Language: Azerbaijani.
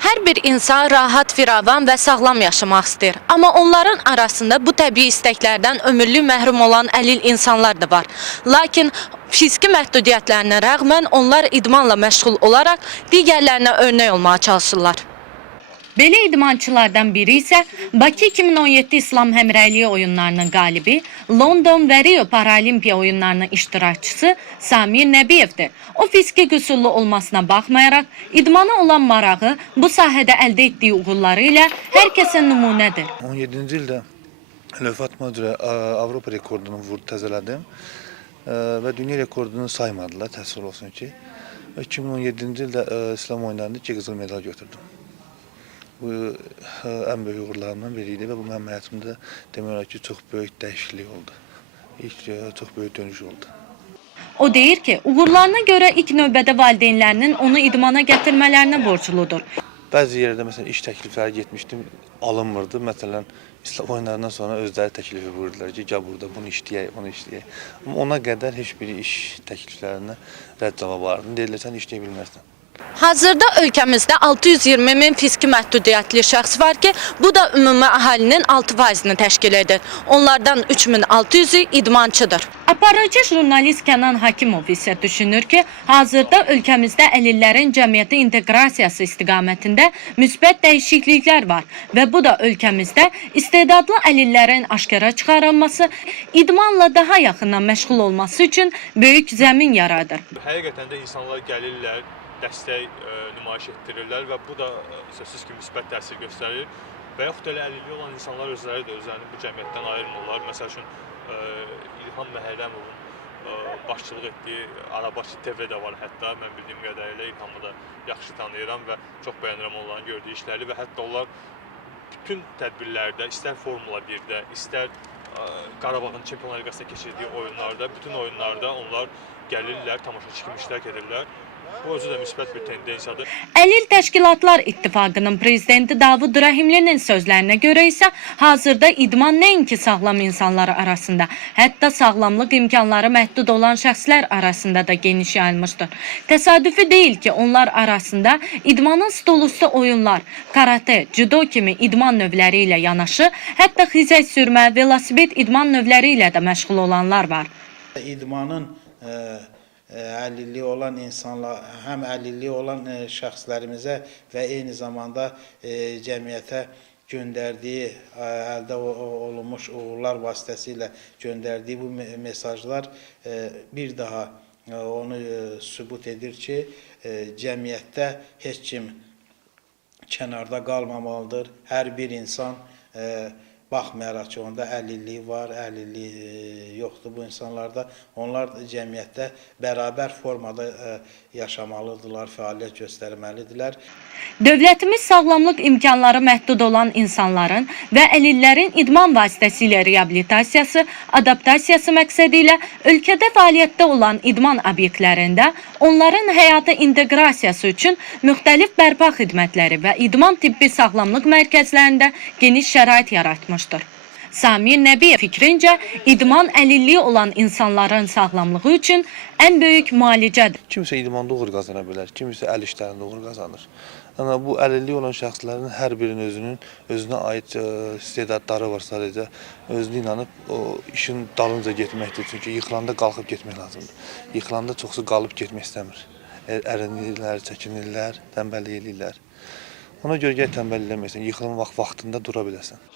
Hər bir insan rahat, firavan və sağlam yaşamaq istəyir. Amma onların arasında bu təbii istəklərdən ömürlük məhrum olan əlil insanlar da var. Lakin fiziki məhdudiyyətlərinə rəğmən onlar idmanla məşğul olaraq digərlərinə örnək olmağa çalışırlar. Belə idmançılardan biri isə Bakı 2017 İslam Həmrəyliyi oyunlarının qalibi, London və Rio Paralimpiya oyunlarının iştirakçısı Samir Nəbiyevdir. O fiziki qüsurlu olmasına baxmayaraq, idmana olan marağı bu sahədə əldə etdiyi uğurları ilə hər kəsə nümunədir. 17-ci ildə lövhə atma üzrə Avropa rekordunu təzələdim və dünya rekordunu saymadılar, təəssüf olsun ki. 2017-ci ildə İslam oyunlarında 2 qızıl medal götürdüm. Bu ən böyük uğurlarımdan biri idi və bu mənim həyatımda demək olar ki, çox böyük dəyişiklik oldu. Çox böyük dönüş oldu. O deyir ki, uğurlarına görə ilk növbədə valideynlərinin onu idmana gətirmələrinə borcludur. Bəzi yerdə məsələn iş təklifləri getmişdim, alınmırdı. Məsələn, İslam oyunlarından sonra özləri təklifi buyurdular ki, gəl burada bunu işləyək, bunu işləyək. Amma ona qədər heç bir iş təkliflərinə rədd cavabı vardı. Deyirlər, sən işləyə bilməzsən. Hazırda ölkəmizdə 620 min fiziki məhdudiyyətli şəxs var ki, bu da ümumi əhalinin 6%-ni təşkil edir. Onlardan 3600-ü idmançıdır. Aparıcı jurnalist Kənan Hakimov isə düşünür ki, hazırda ölkəmizdə əlillərin cəmiyyətə inteqrasiyası istiqamətində müsbət dəyişikliklər var və bu da ölkəmizdə istedadlı əlillərin aşkara çıxarılması, idmanla daha yaxından məşğul olması üçün böyük zəmin yaradır. Həqiqətən də insanlar gəlirlər, dəstək nümayiş etdirirlər və bu da sözsüz ki, müsbət təsir göstərir və yaxud da əlilliyi olan insanlar özləri də özlərini bu cəmiyyətdən ayırmırlar. Məsəl üçün, İlham Məhərrəmovun başçılıq etdiyi Arabaçı TV də var hətta, mən bildiyim qədərilə İlhamı da yaxşı tanıyıram və çox bəyənirəm onların gördüyü işləri və hətta onlar bütün tədbirlərdə, istər Formula 1-də, istər Qarabağın Çempionlar Liqasında keçirdiyi oyunlarda, bütün oyunlarda onlar gəlirlər, tamaşaçı kimi iştirak edirlər. Bu özü də müsbət bir tendensiyadır. Əlil Təşkilatlar İttifaqının prezidenti Davud Rəhimlinin sözlərinə görə isə hazırda idman nəinki sağlam insanlar arasında, hətta sağlamlıq imkanları məhdud olan şəxslər arasında da geniş yayılmışdır. Təsadüfi deyil ki, onlar arasında idmanın stolüstü oyunlar, karate, judo kimi idman növləri ilə yanaşı, hətta xizək sürmə, velosiped idman növləri ilə də məşğul olanlar var. İdmanın əlilliyi olan insanlar, həm əlilliyi olan şəxslərimizə və eyni zamanda cəmiyyətə göndərdiyi, əldə olunmuş uğurlar vasitəsilə göndərdiyi bu mesajlar bir daha onu sübut edir ki, cəmiyyətdə heç kim kənarda qalmamalıdır. Hər bir insan baxmayaraq ki, onda əlilliyi var, əlilliyi yoxdur bu insanlarda. Onlar cəmiyyətdə bərabər formada yaşamalıdırlar, fəaliyyət göstərməlidirlər. Dövlətimiz sağlamlıq imkanları məhdud olan insanların və əlillərin idman vasitəsilə reabilitasiyası, adaptasiyası məqsədi ilə ölkədə fəaliyyətdə olan idman obyektlərində onların həyata inteqrasiyası üçün müxtəlif bərpa xidmətləri və idman tibbi sağlamlıq mərkəzlərində geniş şərait yaratmışdır. Samir Nəbiyev fikrincə, idman əlilliyi olan insanların sağlamlığı üçün ən böyük müalicədir. Kimsə idmanda uğur qazana bilər, kimsə əl işlərində uğur qazanır. Yəni, bu əlilliyi olan şəxslərin hər birinin özünə aid istedadları var sadəcə. Özünü inanıb o işin dalınca getməkdir. Çünki yıxılanda qalxıb getmək lazımdır. Yıxılanda çoxsu qalıb getmək istəmir. Ərinirlər, çəkinirlər, tənbəllik eləyirlər. Ona görə gəl tənbəllik eləməyəsən, yıxılın vaxtında dura biləsən.